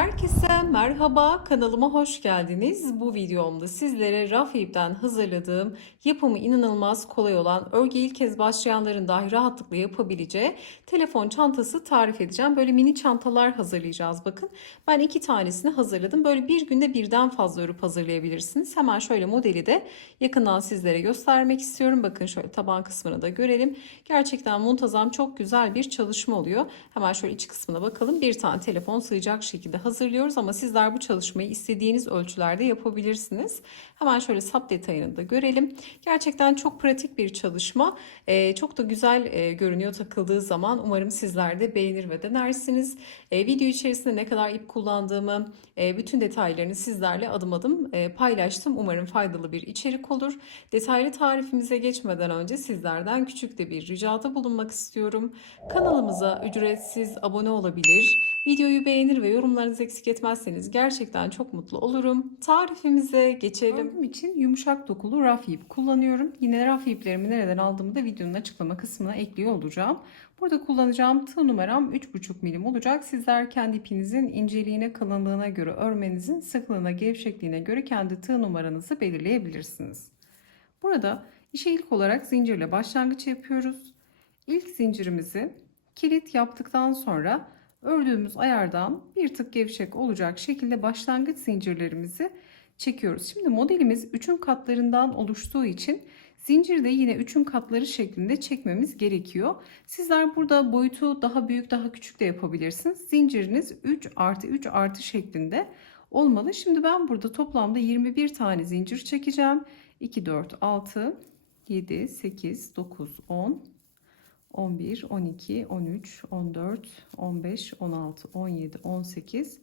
Herkese merhaba, kanalıma hoş geldiniz. Bu videomda sizlere raf ipten hazırladığım, yapımı inanılmaz kolay olan, örgü ilk kez başlayanların dahi rahatlıkla yapabileceği telefon çantası tarif edeceğim. Böyle mini çantalar hazırlayacağız bakın. Ben iki tanesini hazırladım. Böyle bir günde birden fazla örüp hazırlayabilirsiniz. Hemen şöyle modeli de yakından sizlere göstermek istiyorum. Bakın şöyle taban kısmını da görelim. Gerçekten muntazam çok güzel bir çalışma oluyor. Hemen şöyle iç kısmına bakalım. Bir tane telefon sığacak şekilde hazırlıyoruz ama sizler bu çalışmayı istediğiniz ölçülerde yapabilirsiniz. Hemen şöyle sap detayını da görelim. Gerçekten çok pratik bir çalışma. Ee, çok da güzel e, görünüyor takıldığı zaman. Umarım sizler de beğenir ve denersiniz. E, video içerisinde ne kadar ip kullandığımı, e, bütün detaylarını sizlerle adım adım e, paylaştım. Umarım faydalı bir içerik olur. Detaylı tarifimize geçmeden önce sizlerden küçük de bir ricada bulunmak istiyorum. Kanalımıza ücretsiz abone olabilir, videoyu beğenir ve yorumlarınızı eksik etmezseniz gerçekten çok mutlu olurum. Tarifimize geçelim. Örgüm için yumuşak dokulu raf ip kullanıyorum. Yine raf iplerimi nereden aldığımı da videonun açıklama kısmına ekliyor olacağım. Burada kullanacağım tığ numaram 3,5 milim olacak. Sizler kendi ipinizin inceliğine, kalınlığına göre örmenizin sıklığına, gevşekliğine göre kendi tığ numaranızı belirleyebilirsiniz. Burada işe ilk olarak zincirle başlangıç yapıyoruz. İlk zincirimizi kilit yaptıktan sonra ördüğümüz ayardan bir tık gevşek olacak şekilde başlangıç zincirlerimizi çekiyoruz. Şimdi modelimiz 3'ün katlarından oluştuğu için zincirde yine 3'ün katları şeklinde çekmemiz gerekiyor. Sizler burada boyutu daha büyük daha küçük de yapabilirsiniz. Zinciriniz 3 artı 3 artı şeklinde olmalı. Şimdi ben burada toplamda 21 tane zincir çekeceğim. 2, 4, 6, 7, 8, 9, 10, 11, 12, 13, 14, 15, 16, 17, 18,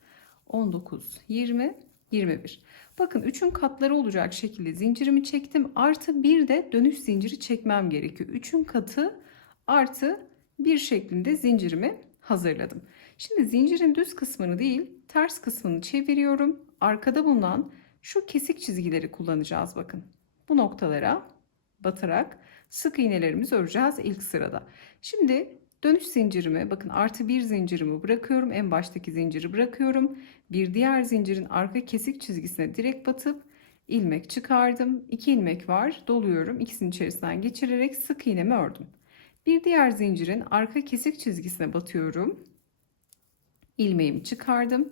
19, 20, 21. Bakın 3'ün katları olacak şekilde zincirimi çektim. Artı bir de dönüş zinciri çekmem gerekiyor. 3'ün katı artı bir şeklinde zincirimi hazırladım. Şimdi zincirin düz kısmını değil ters kısmını çeviriyorum. Arkada bulunan şu kesik çizgileri kullanacağız bakın. Bu noktalara batarak sık iğnelerimizi öreceğiz ilk sırada. Şimdi dönüş zincirimi bakın artı bir zincirimi bırakıyorum. En baştaki zinciri bırakıyorum. Bir diğer zincirin arka kesik çizgisine direkt batıp ilmek çıkardım. 2 ilmek var. Doluyorum. İkisinin içerisinden geçirerek sık iğnemi ördüm. Bir diğer zincirin arka kesik çizgisine batıyorum. ilmeğimi çıkardım.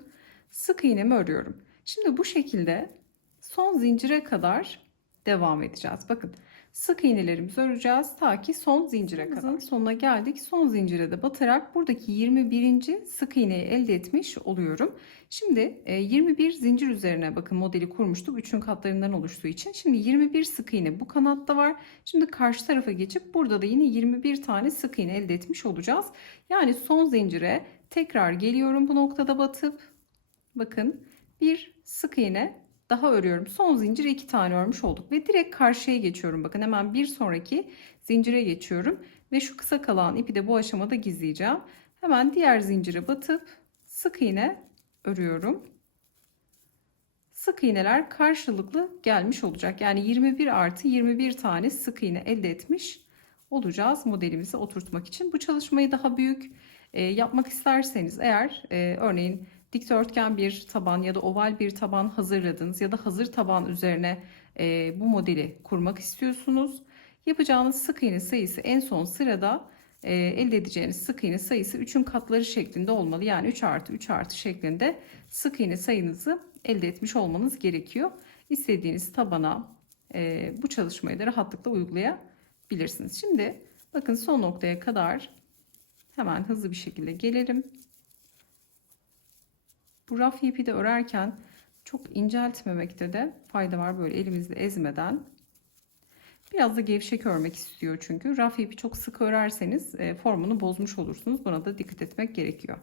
Sık iğnemi örüyorum. Şimdi bu şekilde son zincire kadar devam edeceğiz. Bakın sık iğnelerimizi öreceğiz ta ki son zincire kadar. Sonuna geldik. Son zincire de batarak buradaki 21. sık iğneyi elde etmiş oluyorum. Şimdi 21 zincir üzerine bakın modeli kurmuştuk. Üçün katlarından oluştuğu için. Şimdi 21 sık iğne bu kanatta var. Şimdi karşı tarafa geçip burada da yine 21 tane sık iğne elde etmiş olacağız. Yani son zincire tekrar geliyorum bu noktada batıp bakın bir sık iğne daha örüyorum. Son zincire iki tane örmüş olduk ve direkt karşıya geçiyorum. Bakın hemen bir sonraki zincire geçiyorum ve şu kısa kalan ipi de bu aşamada gizleyeceğim. Hemen diğer zincire batıp sık iğne örüyorum. Sık iğneler karşılıklı gelmiş olacak. Yani 21 artı 21 tane sık iğne elde etmiş olacağız modelimizi oturtmak için. Bu çalışmayı daha büyük e, yapmak isterseniz eğer e, örneğin dikdörtgen bir taban ya da oval bir taban hazırladınız ya da hazır taban üzerine e, bu modeli kurmak istiyorsunuz. Yapacağınız sık iğne sayısı en son sırada e, elde edeceğiniz sık iğne sayısı 3'ün katları şeklinde olmalı. Yani 3 artı 3 artı şeklinde sık iğne sayınızı elde etmiş olmanız gerekiyor. İstediğiniz tabana e, bu çalışmayı da rahatlıkla uygulayabilirsiniz. Şimdi bakın son noktaya kadar hemen hızlı bir şekilde gelelim. Bu raf ipi de örerken çok inceltmemekte de fayda var. Böyle elimizle ezmeden. Biraz da gevşek örmek istiyor çünkü. Raf ipi çok sık örerseniz e, formunu bozmuş olursunuz. Buna da dikkat etmek gerekiyor.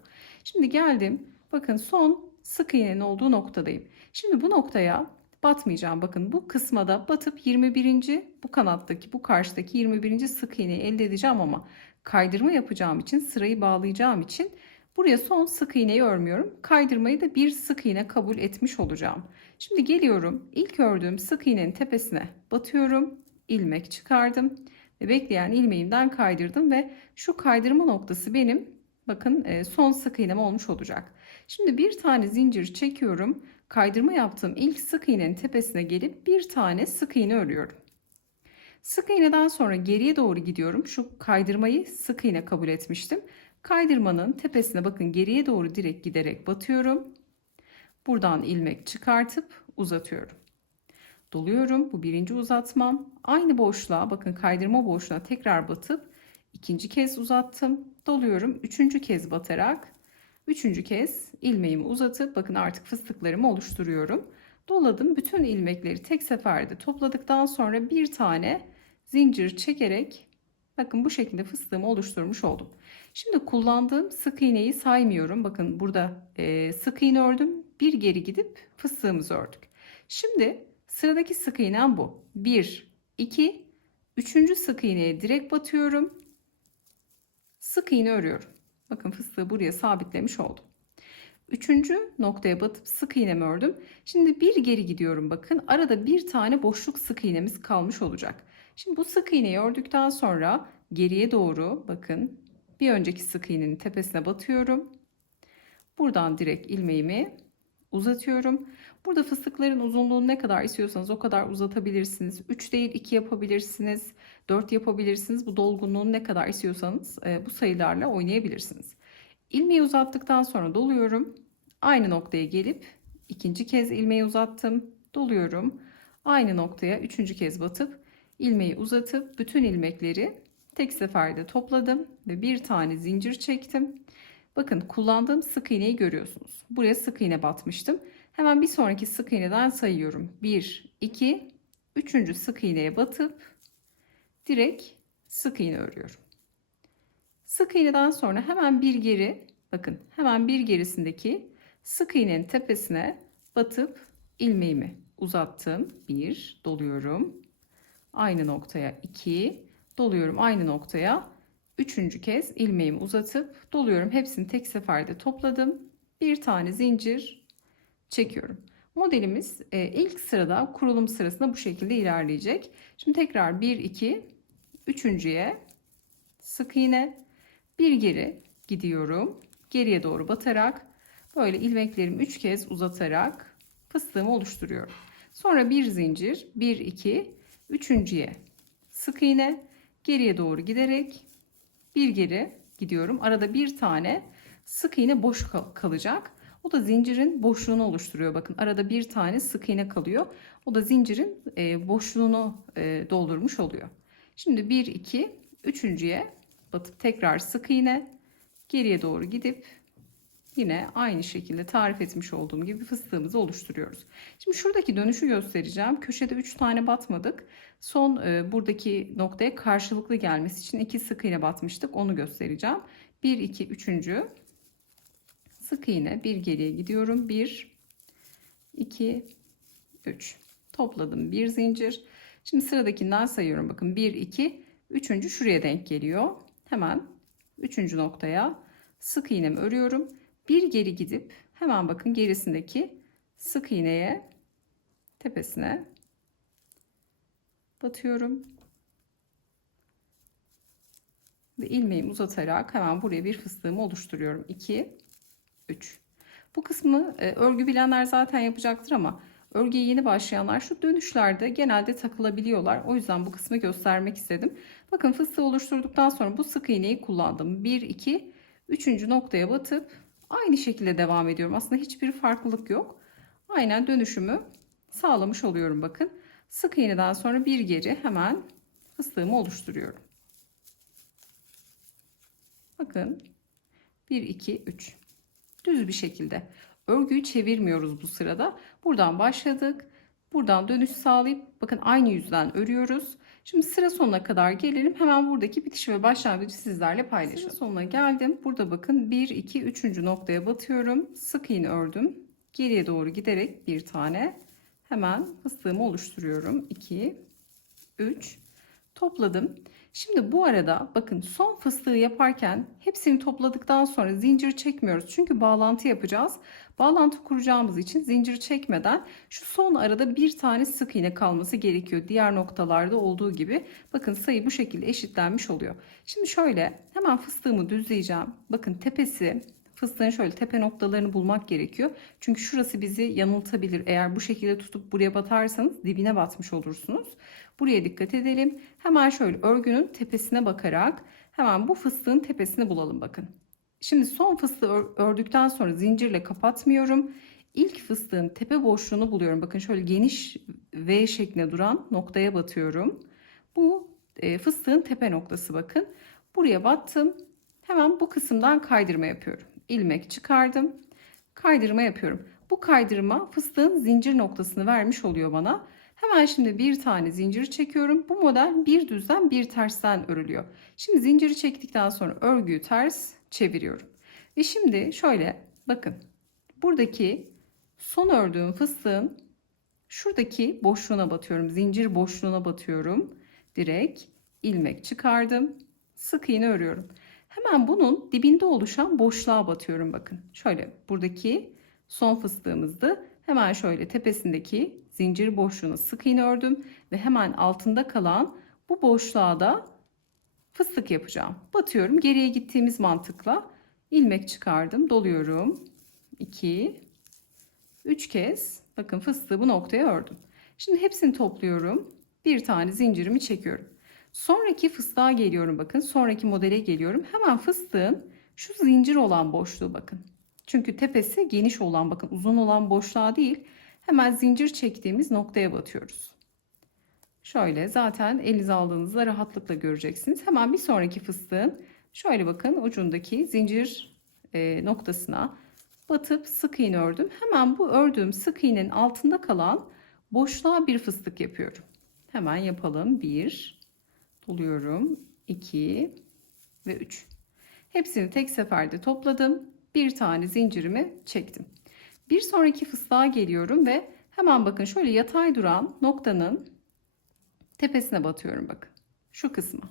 Şimdi geldim. Bakın son sık iğnenin olduğu noktadayım. Şimdi bu noktaya batmayacağım. Bakın bu kısma da batıp 21. bu kanattaki bu karşıdaki 21. sık iğneyi elde edeceğim ama kaydırma yapacağım için sırayı bağlayacağım için Buraya son sık iğneyi örmüyorum. Kaydırmayı da bir sık iğne kabul etmiş olacağım. Şimdi geliyorum. İlk ördüğüm sık iğnenin tepesine batıyorum. ilmek çıkardım. Ve bekleyen ilmeğimden kaydırdım ve şu kaydırma noktası benim bakın e, son sık iğnem olmuş olacak. Şimdi bir tane zincir çekiyorum. Kaydırma yaptığım ilk sık iğnenin tepesine gelip bir tane sık iğne örüyorum. Sık iğneden sonra geriye doğru gidiyorum. Şu kaydırmayı sık iğne kabul etmiştim. Kaydırmanın tepesine bakın geriye doğru direkt giderek batıyorum. Buradan ilmek çıkartıp uzatıyorum. Doluyorum. Bu birinci uzatmam. Aynı boşluğa bakın kaydırma boşluğuna tekrar batıp ikinci kez uzattım. Doluyorum. Üçüncü kez batarak üçüncü kez ilmeğimi uzatıp bakın artık fıstıklarımı oluşturuyorum. Doladım. Bütün ilmekleri tek seferde topladıktan sonra bir tane zincir çekerek bakın bu şekilde fıstığımı oluşturmuş oldum. Şimdi kullandığım sık iğneyi saymıyorum. Bakın burada e, sık iğne ördüm. Bir geri gidip fıstığımızı ördük. Şimdi sıradaki sık iğnem bu. 1, 2, 3. sık iğneye direkt batıyorum. Sık iğne örüyorum. Bakın fıstığı buraya sabitlemiş oldum. Üçüncü noktaya batıp sık iğnemi ördüm. Şimdi bir geri gidiyorum bakın. Arada bir tane boşluk sık iğnemiz kalmış olacak. Şimdi bu sık iğneyi ördükten sonra geriye doğru bakın bir önceki sık iğnenin tepesine batıyorum. Buradan direkt ilmeğimi uzatıyorum. Burada fıstıkların uzunluğunu ne kadar istiyorsanız o kadar uzatabilirsiniz. 3 değil 2 yapabilirsiniz. 4 yapabilirsiniz. Bu dolgunluğunu ne kadar istiyorsanız e, bu sayılarla oynayabilirsiniz. İlmeği uzattıktan sonra doluyorum. Aynı noktaya gelip ikinci kez ilmeği uzattım. Doluyorum. Aynı noktaya üçüncü kez batıp ilmeği uzatıp bütün ilmekleri tek seferde topladım ve bir tane zincir çektim. Bakın kullandığım sık iğneyi görüyorsunuz. Buraya sık iğne batmıştım. Hemen bir sonraki sık iğneden sayıyorum. 1, 2, 3. sık iğneye batıp direkt sık iğne örüyorum. Sık iğneden sonra hemen bir geri bakın hemen bir gerisindeki sık iğnenin tepesine batıp ilmeğimi uzattım. 1 doluyorum. Aynı noktaya 2 doluyorum aynı noktaya. Üçüncü kez ilmeğimi uzatıp doluyorum. Hepsini tek seferde topladım. Bir tane zincir çekiyorum. Modelimiz e, ilk sırada kurulum sırasında bu şekilde ilerleyecek. Şimdi tekrar 1 2 üçüncüye sık iğne bir geri gidiyorum. Geriye doğru batarak böyle ilmeklerimi 3 kez uzatarak fıstığımı oluşturuyorum. Sonra bir zincir 1 2 üçüncüye sık iğne geriye doğru giderek bir geri gidiyorum. Arada bir tane sık iğne boş kalacak. O da zincirin boşluğunu oluşturuyor. Bakın arada bir tane sık iğne kalıyor. O da zincirin e, boşluğunu e, doldurmuş oluyor. Şimdi 1 2 üçüncüye batıp tekrar sık iğne geriye doğru gidip yine aynı şekilde tarif etmiş olduğum gibi fıstığımızı oluşturuyoruz. Şimdi şuradaki dönüşü göstereceğim. Köşede 3 tane batmadık. Son e, buradaki noktaya karşılıklı gelmesi için 2 sık iğne batmıştık. Onu göstereceğim. 1 2 3. sık iğne bir geriye gidiyorum. 1 2 3 topladım bir zincir. Şimdi sıradakinden sayıyorum. Bakın 1 2 3. şuraya denk geliyor. Hemen 3. noktaya sık iğnemi örüyorum. Bir geri gidip hemen bakın gerisindeki sık iğneye tepesine batıyorum. Ve ilmeğimi uzatarak hemen buraya bir fıstığımı oluşturuyorum. 2 3 Bu kısmı e, örgü bilenler zaten yapacaktır ama örgüye yeni başlayanlar şu dönüşlerde genelde takılabiliyorlar. O yüzden bu kısmı göstermek istedim. Bakın fıstığı oluşturduktan sonra bu sık iğneyi kullandım. 1 2 3. noktaya batıp aynı şekilde devam ediyorum. Aslında hiçbir farklılık yok. Aynen dönüşümü sağlamış oluyorum bakın. Sık iğneden sonra bir geri hemen fıstığımı oluşturuyorum. Bakın 1 2 3 düz bir şekilde örgüyü çevirmiyoruz bu sırada. Buradan başladık. Buradan dönüş sağlayıp bakın aynı yüzden örüyoruz. Şimdi sıra sonuna kadar gelelim. Hemen buradaki bitiş ve başlangıcı sizlerle paylaşalım. Sıra sonuna geldim. Burada bakın 1 2 3. noktaya batıyorum. Sık iğne ördüm. Geriye doğru giderek bir tane hemen fıstığımı oluşturuyorum. 2 3 topladım. Şimdi bu arada bakın son fıstığı yaparken hepsini topladıktan sonra zincir çekmiyoruz. Çünkü bağlantı yapacağız. Bağlantı kuracağımız için zincir çekmeden şu son arada bir tane sık iğne kalması gerekiyor. Diğer noktalarda olduğu gibi bakın sayı bu şekilde eşitlenmiş oluyor. Şimdi şöyle hemen fıstığımı düzleyeceğim. Bakın tepesi fıstığın şöyle tepe noktalarını bulmak gerekiyor. Çünkü şurası bizi yanıltabilir. Eğer bu şekilde tutup buraya batarsanız dibine batmış olursunuz. Buraya dikkat edelim. Hemen şöyle örgünün tepesine bakarak hemen bu fıstığın tepesini bulalım bakın. Şimdi son fıstığı ör- ördükten sonra zincirle kapatmıyorum. İlk fıstığın tepe boşluğunu buluyorum. Bakın şöyle geniş V şeklinde duran noktaya batıyorum. Bu e, fıstığın tepe noktası bakın. Buraya battım. Hemen bu kısımdan kaydırma yapıyorum. İlmek çıkardım. Kaydırma yapıyorum. Bu kaydırma fıstığın zincir noktasını vermiş oluyor bana. Hemen şimdi bir tane zincir çekiyorum. Bu model bir düzden bir tersten örülüyor. Şimdi zinciri çektikten sonra örgüyü ters çeviriyorum. Ve şimdi şöyle bakın. Buradaki son ördüğüm fıstığın şuradaki boşluğuna batıyorum. Zincir boşluğuna batıyorum. Direkt ilmek çıkardım. Sık iğne örüyorum. Hemen bunun dibinde oluşan boşluğa batıyorum bakın. Şöyle buradaki son fıstığımızdı. Hemen şöyle tepesindeki zincir boşluğuna sık iğne ördüm ve hemen altında kalan bu boşluğa da fıstık yapacağım. Batıyorum. Geriye gittiğimiz mantıkla ilmek çıkardım. Doluyorum. 2 3 kez bakın fıstığı bu noktaya ördüm. Şimdi hepsini topluyorum. Bir tane zincirimi çekiyorum. Sonraki fıstığa geliyorum bakın. Sonraki modele geliyorum. Hemen fıstığın şu zincir olan boşluğu bakın. Çünkü tepesi geniş olan bakın uzun olan boşluğa değil. Hemen zincir çektiğimiz noktaya batıyoruz. Şöyle zaten elinize aldığınızda rahatlıkla göreceksiniz. Hemen bir sonraki fıstığın şöyle bakın ucundaki zincir e, noktasına batıp sık iğne ördüm. Hemen bu ördüğüm sık iğnenin altında kalan boşluğa bir fıstık yapıyorum. Hemen yapalım. 1 doluyorum. 2 ve 3. Hepsini tek seferde topladım. Bir tane zincirimi çektim. Bir sonraki fıstığa geliyorum ve hemen bakın şöyle yatay duran noktanın tepesine batıyorum bakın. Şu kısma.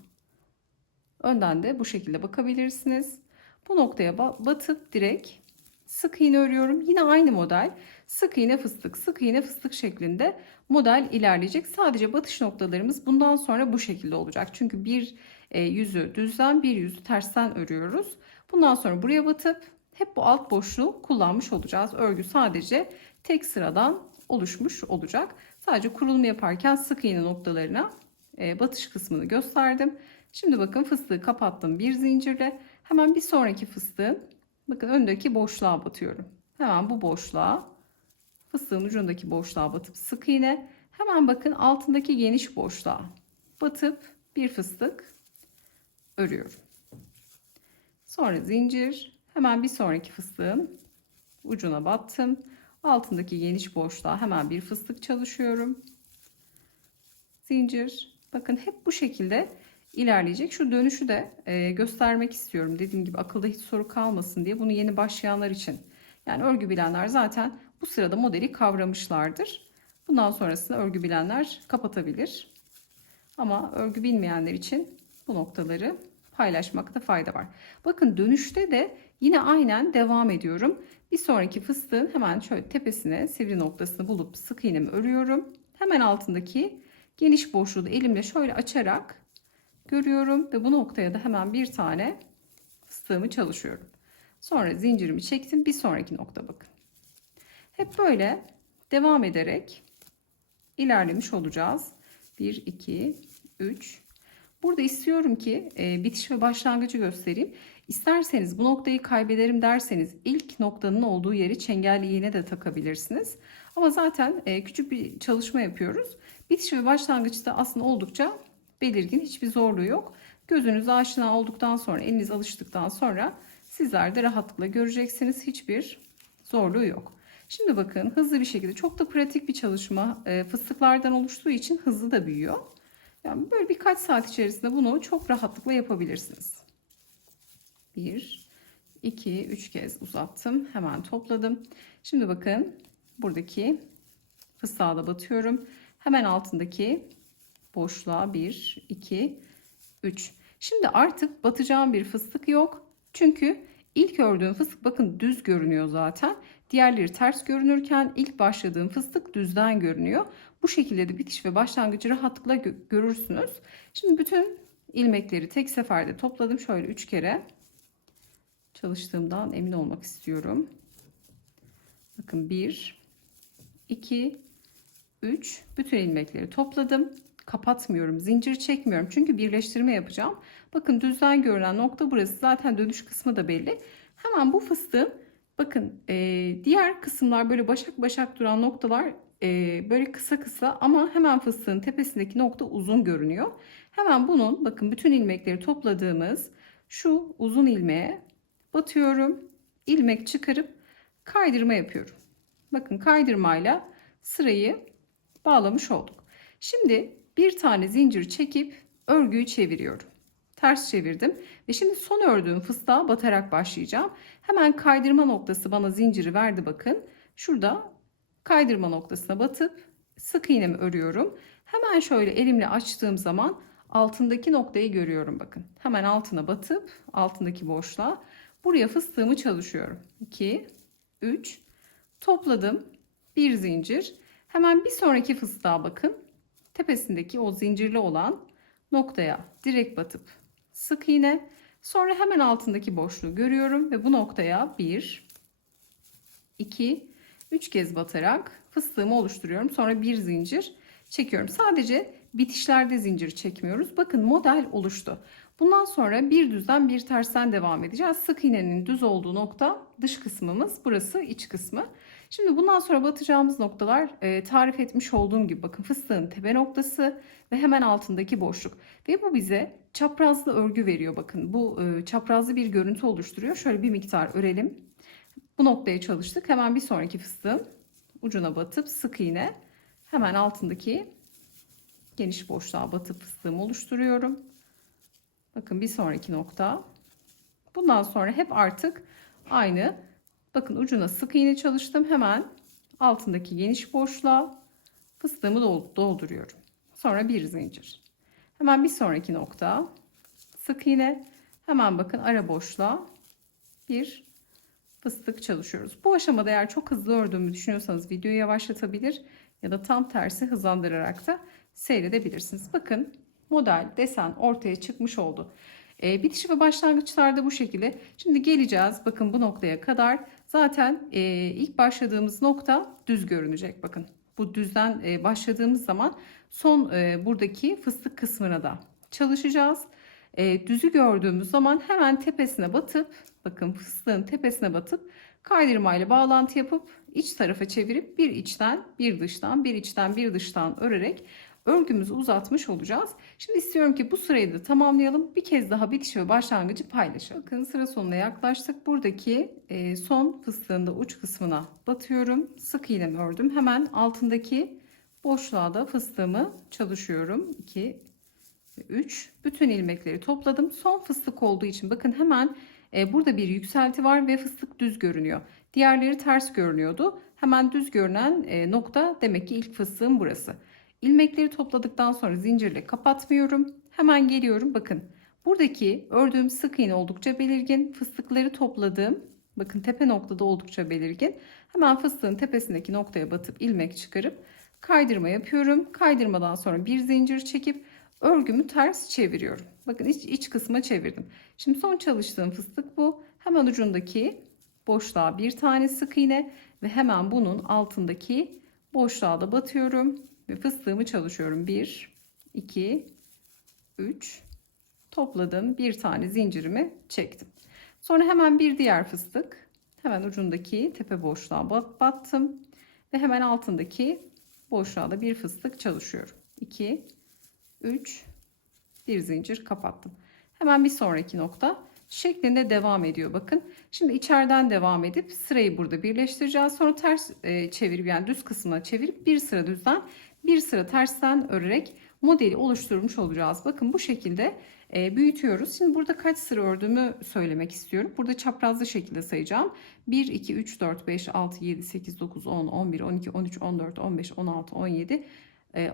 Önden de bu şekilde bakabilirsiniz. Bu noktaya batıp direkt sık iğne örüyorum. Yine aynı model. Sık iğne fıstık, sık iğne fıstık şeklinde model ilerleyecek. Sadece batış noktalarımız bundan sonra bu şekilde olacak. Çünkü bir e, yüzü düzden, bir yüzü tersten örüyoruz. Bundan sonra buraya batıp hep bu alt boşluğu kullanmış olacağız. Örgü sadece tek sıradan oluşmuş olacak. Sadece kurulum yaparken sık iğne noktalarına e, batış kısmını gösterdim. Şimdi bakın fıstığı kapattım bir zincirle. Hemen bir sonraki fıstığın bakın öndeki boşluğa batıyorum. Hemen bu boşluğa fıstığın ucundaki boşluğa batıp sık iğne. Hemen bakın altındaki geniş boşluğa batıp bir fıstık örüyorum. Sonra zincir. Hemen bir sonraki fıstığın ucuna battım. Altındaki geniş boşluğa hemen bir fıstık çalışıyorum. Zincir. Bakın hep bu şekilde ilerleyecek. Şu dönüşü de e, göstermek istiyorum. Dediğim gibi akılda hiç soru kalmasın diye bunu yeni başlayanlar için. Yani örgü bilenler zaten bu sırada modeli kavramışlardır. Bundan sonrasında örgü bilenler kapatabilir. Ama örgü bilmeyenler için bu noktaları paylaşmakta fayda var. Bakın dönüşte de yine aynen devam ediyorum. Bir sonraki fıstığın hemen şöyle tepesine sivri noktasını bulup sık iğnemi örüyorum. Hemen altındaki geniş boşluğu elimle şöyle açarak görüyorum ve bu noktaya da hemen bir tane fıstığımı çalışıyorum. Sonra zincirimi çektim. Bir sonraki nokta bakın. Hep böyle devam ederek ilerlemiş olacağız. 1, 2, 3. Burada istiyorum ki e, bitiş ve başlangıcı göstereyim. İsterseniz bu noktayı kaybederim derseniz ilk noktanın olduğu yeri çengelli iğne de takabilirsiniz. Ama zaten e, küçük bir çalışma yapıyoruz. Bitiş ve başlangıçta aslında oldukça belirgin. Hiçbir zorluğu yok. Gözünüz aşina olduktan sonra, eliniz alıştıktan sonra sizler de rahatlıkla göreceksiniz. Hiçbir zorluğu yok. Şimdi bakın hızlı bir şekilde çok da pratik bir çalışma. E, fıstıklardan oluştuğu için hızlı da büyüyor. Yani böyle birkaç saat içerisinde bunu çok rahatlıkla yapabilirsiniz. 1, 2, 3 kez uzattım. Hemen topladım. Şimdi bakın buradaki fıstığa da batıyorum. Hemen altındaki boşluğa 1, 2, 3. Şimdi artık batacağım bir fıstık yok. Çünkü ilk ördüğüm fıstık bakın düz görünüyor zaten. Diğerleri ters görünürken ilk başladığım fıstık düzden görünüyor. Bu şekilde de bitiş ve başlangıcı rahatlıkla gö görürsünüz. Şimdi bütün ilmekleri tek seferde topladım. Şöyle 3 kere çalıştığımdan emin olmak istiyorum. Bakın 1 2 3 bütün ilmekleri topladım. Kapatmıyorum, zincir çekmiyorum. Çünkü birleştirme yapacağım. Bakın düzden görünen nokta burası. Zaten dönüş kısmı da belli. Hemen bu fıstığın bakın e, diğer kısımlar böyle başak başak duran noktalar e, böyle kısa kısa ama hemen fıstığın tepesindeki nokta uzun görünüyor. Hemen bunun bakın bütün ilmekleri topladığımız şu uzun ilmeğe batıyorum. ilmek çıkarıp kaydırma yapıyorum. Bakın kaydırmayla sırayı bağlamış olduk. Şimdi bir tane zincir çekip örgüyü çeviriyorum. Ters çevirdim ve şimdi son ördüğüm fıstığa batarak başlayacağım. Hemen kaydırma noktası bana zinciri verdi bakın. Şurada kaydırma noktasına batıp sık iğnemi örüyorum. Hemen şöyle elimle açtığım zaman altındaki noktayı görüyorum bakın. Hemen altına batıp altındaki boşluğa buraya fıstığımı çalışıyorum. 2 3 topladım. Bir zincir. Hemen bir sonraki fıstığa bakın. Tepesindeki o zincirli olan noktaya direkt batıp sık iğne. Sonra hemen altındaki boşluğu görüyorum ve bu noktaya 1 2 3 kez batarak fıstığımı oluşturuyorum. Sonra bir zincir çekiyorum. Sadece bitişlerde zincir çekmiyoruz. Bakın model oluştu. Bundan sonra bir düzden bir tersten devam edeceğiz. Sık iğnenin düz olduğu nokta dış kısmımız. Burası iç kısmı. Şimdi bundan sonra batacağımız noktalar e, tarif etmiş olduğum gibi bakın fıstığın tepe noktası ve hemen altındaki boşluk. Ve bu bize çaprazlı örgü veriyor bakın. Bu e, çaprazlı bir görüntü oluşturuyor. Şöyle bir miktar örelim. Bu noktaya çalıştık. Hemen bir sonraki fıstığın ucuna batıp sık iğne hemen altındaki geniş boşluğa batıp fıstığımı oluşturuyorum. Bakın bir sonraki nokta. Bundan sonra hep artık aynı. Bakın ucuna sık iğne çalıştım. Hemen altındaki geniş boşluğa fıstığımı dolduruyorum. Sonra bir zincir. Hemen bir sonraki nokta. Sık iğne. Hemen bakın ara boşluğa bir fıstık çalışıyoruz. Bu aşamada eğer çok hızlı ördüğümü düşünüyorsanız videoyu yavaşlatabilir ya da tam tersi hızlandırarak da seyredebilirsiniz. Bakın model, desen ortaya çıkmış oldu. E, bitiş ve başlangıçlarda bu şekilde. Şimdi geleceğiz bakın bu noktaya kadar. Zaten e, ilk başladığımız nokta düz görünecek bakın. Bu düzden e, başladığımız zaman son e, buradaki fıstık kısmına da çalışacağız. E, düzü gördüğümüz zaman hemen tepesine batıp bakın fıstığın tepesine batıp kaydırmayla bağlantı yapıp iç tarafa çevirip bir içten bir dıştan bir içten bir dıştan örerek örgümüzü uzatmış olacağız. Şimdi istiyorum ki bu sırayı da tamamlayalım. Bir kez daha bitiş ve başlangıcı paylaşalım. Bakın sıra sonuna yaklaştık. Buradaki e, son fıstığında uç kısmına batıyorum. Sık iğnemi ördüm. Hemen altındaki boşluğa da fıstığımı çalışıyorum. 2 3 bütün ilmekleri topladım. Son fıstık olduğu için bakın hemen e, burada bir yükselti var ve fıstık düz görünüyor. Diğerleri ters görünüyordu. Hemen düz görünen e, nokta demek ki ilk fıstığım burası. İlmekleri topladıktan sonra zincirle kapatmıyorum. Hemen geliyorum. Bakın buradaki ördüğüm sık iğne oldukça belirgin. Fıstıkları topladığım bakın tepe noktada oldukça belirgin. Hemen fıstığın tepesindeki noktaya batıp ilmek çıkarıp kaydırma yapıyorum. Kaydırmadan sonra bir zincir çekip örgümü ters çeviriyorum. Bakın iç, iç kısma çevirdim. Şimdi son çalıştığım fıstık bu. Hemen ucundaki boşluğa bir tane sık iğne ve hemen bunun altındaki boşluğa da batıyorum ve fıstığımı çalışıyorum. 1 2 3 topladım. Bir tane zincirimi çektim. Sonra hemen bir diğer fıstık. Hemen ucundaki tepe boşluğa battım ve hemen altındaki boşluğa da bir fıstık çalışıyorum. 2 3 bir zincir kapattım. Hemen bir sonraki nokta şeklinde devam ediyor bakın. Şimdi içeriden devam edip sırayı burada birleştireceğiz. Sonra ters e, çevirip yani düz kısmına çevirip bir sıra düzden bir sıra tersten örerek modeli oluşturmuş olacağız. Bakın bu şekilde e, büyütüyoruz. Şimdi burada kaç sıra ördüğümü söylemek istiyorum. Burada çaprazlı şekilde sayacağım. 1, 2, 3, 4, 5, 6, 7, 8, 9, 10, 11, 12, 13, 14, 15, 16, 17,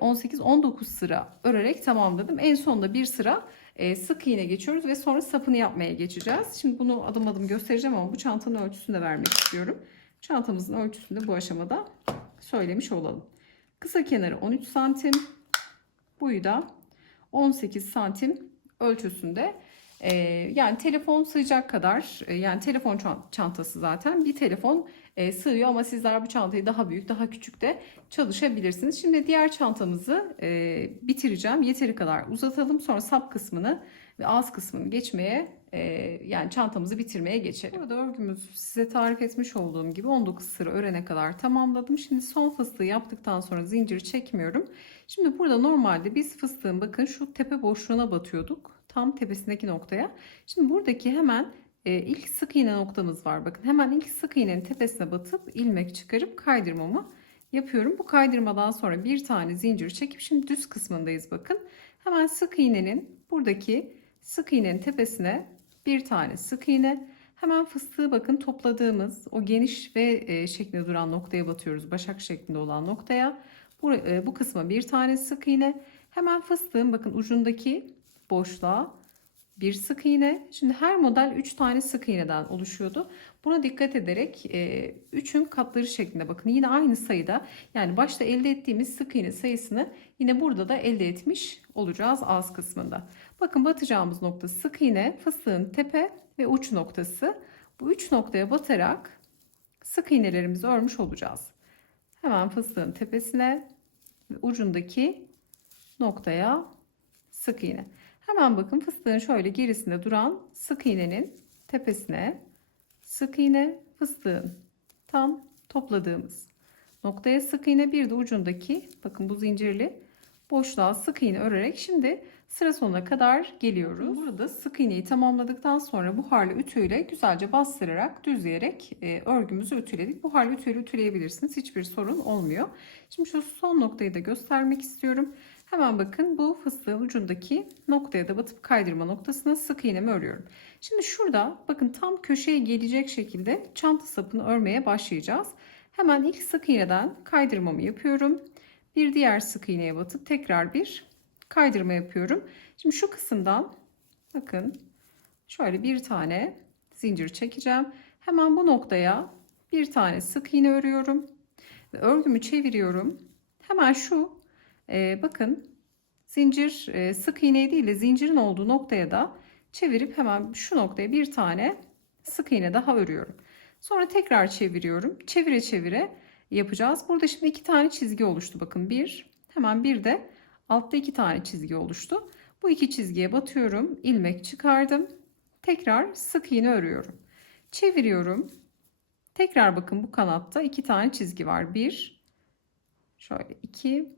18, 19 sıra örerek tamamladım. En sonunda bir sıra e, sık iğne geçiyoruz ve sonra sapını yapmaya geçeceğiz. Şimdi bunu adım adım göstereceğim ama bu çantanın ölçüsünü de vermek istiyorum. Çantamızın ölçüsünü de bu aşamada söylemiş olalım. Kısa kenarı 13 santim. Boyu da 18 santim ölçüsünde. Ee, yani telefon sığacak kadar e, yani telefon çan- çantası zaten bir telefon e, sığıyor ama sizler bu çantayı daha büyük daha küçük de çalışabilirsiniz. Şimdi diğer çantamızı e, bitireceğim. Yeteri kadar uzatalım sonra sap kısmını ve ağız kısmını geçmeye e, yani çantamızı bitirmeye geçelim. Burada örgümüz size tarif etmiş olduğum gibi 19 sıra örene kadar tamamladım. Şimdi son fıstığı yaptıktan sonra zincir çekmiyorum. Şimdi burada normalde biz fıstığın bakın şu tepe boşluğuna batıyorduk. Tam tepesindeki noktaya. Şimdi buradaki hemen e, ilk sık iğne noktamız var. Bakın hemen ilk sık iğnenin tepesine batıp ilmek çıkarıp kaydırmamı yapıyorum. Bu kaydırmadan sonra bir tane zincir çekip şimdi düz kısmındayız bakın. Hemen sık iğnenin buradaki sık iğnenin tepesine bir tane sık iğne. Hemen fıstığı bakın topladığımız o geniş ve e, şeklinde duran noktaya batıyoruz. Başak şeklinde olan noktaya. Bu, e, bu kısma bir tane sık iğne. Hemen fıstığın bakın ucundaki boşluğa bir sık iğne. Şimdi her model 3 tane sık iğneden oluşuyordu. Buna dikkat ederek 3'ün katları şeklinde bakın yine aynı sayıda yani başta elde ettiğimiz sık iğne sayısını yine burada da elde etmiş olacağız ağız kısmında. Bakın batacağımız nokta sık iğne, fıstığın tepe ve uç noktası. Bu üç noktaya batarak sık iğnelerimizi örmüş olacağız. Hemen fıstığın tepesine ve ucundaki noktaya sık iğne. Hemen bakın fıstığın şöyle gerisinde duran sık iğnenin tepesine sık iğne fıstığın tam topladığımız noktaya sık iğne bir de ucundaki bakın bu zincirli boşluğa sık iğne örerek şimdi sıra sonuna kadar geliyoruz. Burada sık iğneyi tamamladıktan sonra buharlı ütüyle güzelce bastırarak düzleyerek e, örgümüzü ütüledik. Buharlı ütüyle ütüleyebilirsiniz. Hiçbir sorun olmuyor. Şimdi şu son noktayı da göstermek istiyorum. Hemen bakın bu fıstığın ucundaki noktaya da batıp kaydırma noktasına sık iğnemi örüyorum. Şimdi şurada bakın tam köşeye gelecek şekilde çanta sapını örmeye başlayacağız. Hemen ilk sık iğneden kaydırmamı yapıyorum. Bir diğer sık iğneye batıp tekrar bir kaydırma yapıyorum. Şimdi şu kısımdan bakın şöyle bir tane zincir çekeceğim. Hemen bu noktaya bir tane sık iğne örüyorum ve örgümü çeviriyorum. Hemen şu e, bakın zincir e, sık iğne değil de zincirin olduğu noktaya da çevirip hemen şu noktaya bir tane sık iğne daha örüyorum. Sonra tekrar çeviriyorum. Çevire çevire yapacağız. Burada şimdi iki tane çizgi oluştu. Bakın bir hemen bir de altta iki tane çizgi oluştu. Bu iki çizgiye batıyorum. ilmek çıkardım. Tekrar sık iğne örüyorum. Çeviriyorum. Tekrar bakın bu kanatta iki tane çizgi var. Bir, şöyle iki,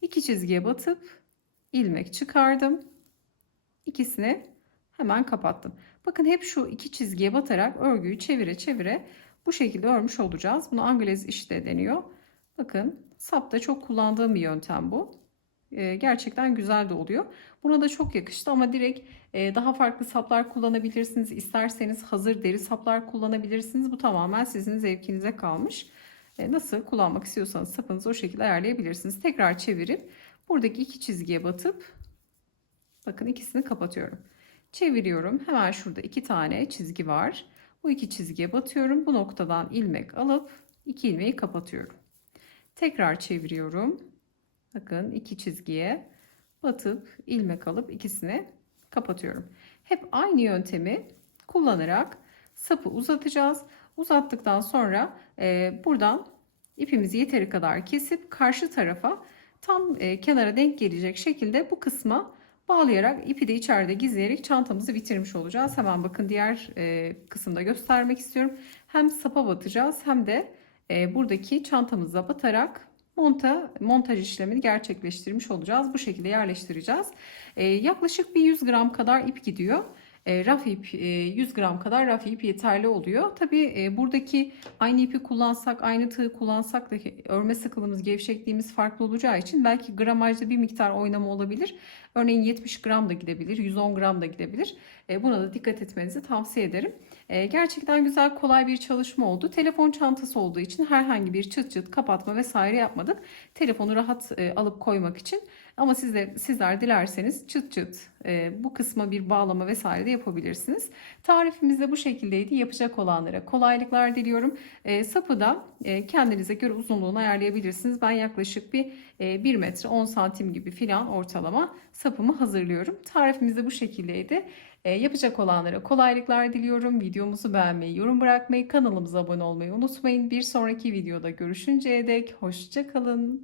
iki çizgiye batıp ilmek çıkardım. İkisini hemen kapattım. Bakın hep şu iki çizgiye batarak örgüyü çevire çevire bu şekilde örmüş olacağız. Bunu Angles işte deniyor. Bakın sapta çok kullandığım bir yöntem bu. Ee, gerçekten güzel de oluyor. Buna da çok yakıştı ama direkt e, daha farklı saplar kullanabilirsiniz. İsterseniz hazır deri saplar kullanabilirsiniz. Bu tamamen sizin zevkinize kalmış. E, nasıl kullanmak istiyorsanız sapınızı o şekilde ayarlayabilirsiniz. Tekrar çevirip buradaki iki çizgiye batıp bakın ikisini kapatıyorum. Çeviriyorum. Hemen şurada iki tane çizgi var. Bu iki çizgiye batıyorum. Bu noktadan ilmek alıp iki ilmeği kapatıyorum. Tekrar çeviriyorum. Bakın iki çizgiye batıp ilmek alıp ikisini kapatıyorum. Hep aynı yöntemi kullanarak sapı uzatacağız. Uzattıktan sonra e, buradan ipimizi yeteri kadar kesip karşı tarafa tam e, kenara denk gelecek şekilde bu kısma bağlayarak ipi de içeride gizleyerek çantamızı bitirmiş olacağız. Hemen bakın diğer e, kısımda göstermek istiyorum. Hem sapa batacağız hem de e, buradaki çantamıza batarak monta montaj işlemini gerçekleştirmiş olacağız. Bu şekilde yerleştireceğiz. E, yaklaşık bir 100 gram kadar ip gidiyor. E, raf ip e, 100 gram kadar raf ip yeterli oluyor. Tabi e, buradaki aynı ipi kullansak aynı tığı kullansak da örme sıkılığımız gevşekliğimiz farklı olacağı için belki gramajda bir miktar oynama olabilir. Örneğin 70 gram da gidebilir 110 gram da gidebilir. E, buna da dikkat etmenizi tavsiye ederim. E, gerçekten güzel kolay bir çalışma oldu. Telefon çantası olduğu için herhangi bir çıt çıt kapatma vesaire yapmadık. Telefonu rahat e, alıp koymak için Ama siz de, sizler dilerseniz çıt çıt e, bu kısma bir bağlama vesaire de yapabilirsiniz. Tarifimiz de bu şekildeydi. Yapacak olanlara kolaylıklar diliyorum. E, sapı da kendinize göre uzunluğunu ayarlayabilirsiniz. Ben yaklaşık bir e, 1 metre 10 santim gibi filan ortalama sapımı hazırlıyorum. Tarifimiz de bu şekildeydi. E, yapacak olanlara kolaylıklar diliyorum. Videomuzu beğenmeyi, yorum bırakmayı, kanalımıza abone olmayı unutmayın. Bir sonraki videoda görüşünceye dek hoşça kalın.